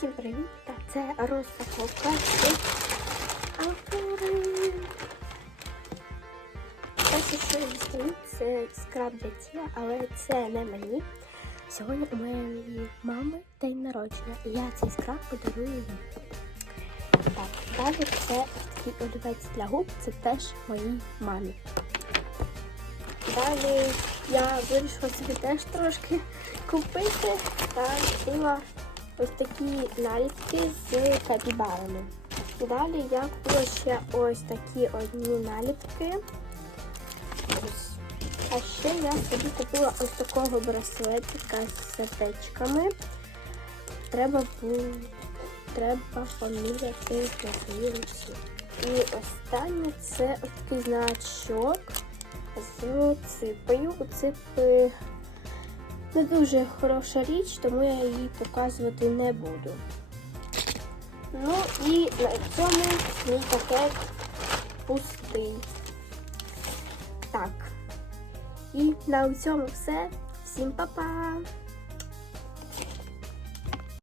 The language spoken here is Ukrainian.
Всім привіт! Та це розпаковка з Аврори. Перше, що я дістаю, це скраб для тіла, але це не мені. Сьогодні у моєї мами день народження, і я цей скраб подарую їй. Так, далі це такий олівець для губ, це теж моїй мамі. Далі я вирішила собі теж трошки купити та купила ось такі наліпки з капібарами. Далі я купила ще ось такі одні наліпки. А ще я собі купила ось такого браслетика з сердечками. Треба було треба поміряти на свої руці. І останнє це такий значок з ципою. У ципи не дуже хороша річ, тому я її показувати не буду. Ну і на цьому мій пакет пустий. Так. І на цьому все. Всім па-па!